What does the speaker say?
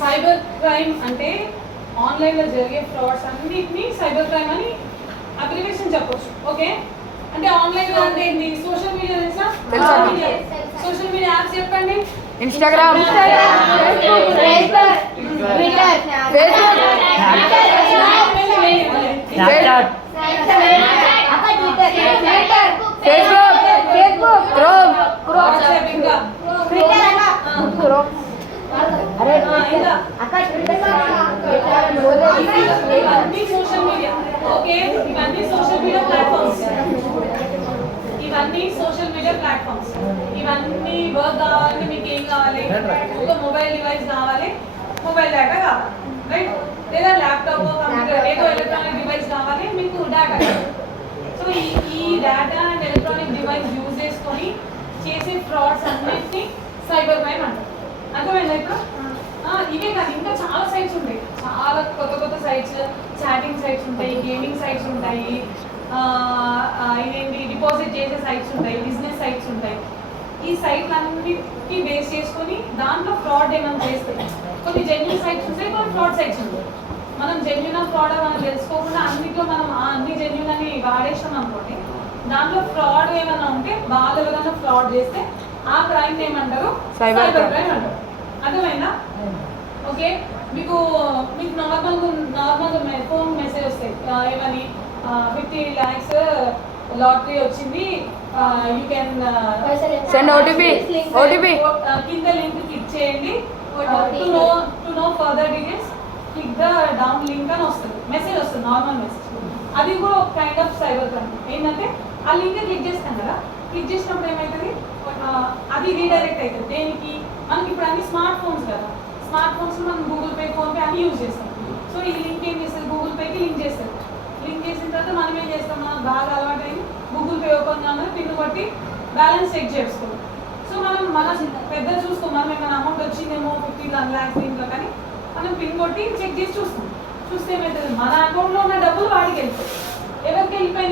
Cyber crime అంటే ఆన్లైన్లో జరిగే ఫ్రాడ్స్ అన్నిటినీ సైబర్ క్రైమ్ అని అబ్రివేషన్ చెప్పొచ్చు. ఓకే, అంటే ఆన్లైన్లో అంటే ఏంటి? సోషల్ మీడియా తెలుసా? సోషల్ మీడియా యాప్స్ చెప్పండి. ఇన్స్టాగ్రామ్, ఫేస్బుక్, క్రోమ్, ఇవన్నీ సోషల్ మీడియా. ఓకే, ఇవన్నీ సోషల్ మీడియా ప్లాట్ఫామ్స్. ఇవన్నీ వర్క్ కావాలంటే మీకు ఏం కావాలి? ఒక మొబైల్ డివైస్ కావాలి, మొబైల్ డేటా కావాలి, రైట్? లేదా ల్యాప్టాప్, కంప్యూటర్, ఏదో ఎలక్ట్రానిక్ డివైస్ కావాలి, మీకు డేటా కావాలి. సో ఈ data and electronic device use చేసుకొని చేసే ఫ్రాడ్స్ అన్నిటినీ సైబర్ క్రైమ్ అంటారు. అర్థమైందా ఇప్పుడు? ఇవే కాదు, ఇంకా చాలా సైట్స్ ఉంటాయి. చాలా కొత్త సైట్స్, చాటింగ్ సైట్స్ ఉంటాయి, గేమింగ్ సైట్స్ ఉంటాయి, ఇదేంటి డిపాజిట్ చేసే సైట్స్ ఉంటాయి, బిజినెస్ సైట్స్ ఉంటాయి. ఈ సైట్లన్నిటికీ బేస్ చేసుకొని దాంట్లో ఫ్రాడ్ ఏమైనా చేస్తే కొన్ని జెన్యున్ సైట్స్ ఉంటాయి, కొన్ని ఫ్రాడ్ సైట్స్ ఉంటాయి. మనం జెన్యున్ ఫ్రాడ్ మనం తెలుసుకోకుండా అన్నిట్లో మనం అన్ని జెన్యున్ అని వాడేసాం అనుకోండి, దాంట్లో ఫ్రాడ్ ఏమైనా ఉంటే బాగా ఏదైనా ఫ్రాడ్ చేస్తే ఆ క్రైమ్ ఏమంటారు? సైబర్ క్రైమ్ అంటారు. అర్థమైందా? ఓకే, మీకు నార్మల్గా ఫోన్ మెసేజ్ వస్తాయి ఏమని, 50 lakhs లాటరీ వచ్చింది, యూ కెన్ సెండ్ ఓటీపీ కింద లింక్ క్లిక్ చేయండి, to know further details click the down link అని వస్తుంది, మెసేజ్ వస్తుంది, నార్మల్ మెసేజ్. అది కూడా ఒక కైండ్ ఆఫ్ సైబర్ క్రైమ్. ఏంటంటే ఆ లింక్ క్లిక్ చేస్తాం కదా, క్లిక్ చేసినప్పుడు ఏమవుతుంది, అది రీడైరెక్ట్ అవుతుంది. దేనికి? మనకి ఇప్పుడు అన్ని స్మార్ట్ ఫోన్స్ కదా, స్మార్ట్ ఫోన్స్ మనం గూగుల్ పే, ఫోన్పే అన్ని యూజ్ చేస్తాం. సో ఈ లింక్ ఏం చేస్తుంది? గూగుల్ పేకి లింక్ చేస్తారు. లింక్ చేసిన తర్వాత మనం ఏం చేస్తాం? మనకు బాగా అలవాటు అయింది, గూగుల్ పే ఓపెన్ కాగానే పిన్ కొట్టి బ్యాలెన్స్ చెక్ చేసుకోండి. సో మనం పెద్ద చూసుకోం, మనం ఏమైనా అమౌంట్ వచ్చిందేమో 50 lakhs దీంట్లో, కానీ మనం పిన్ కొట్టి చెక్ చేసి చూస్తాం. చూస్తే ఏమవుతుంది? మన అకౌంట్లో ఉన్న డబ్బులు వాడికి వెళ్తాయి. ఎవరికి వెళ్ళిపోయినాయి?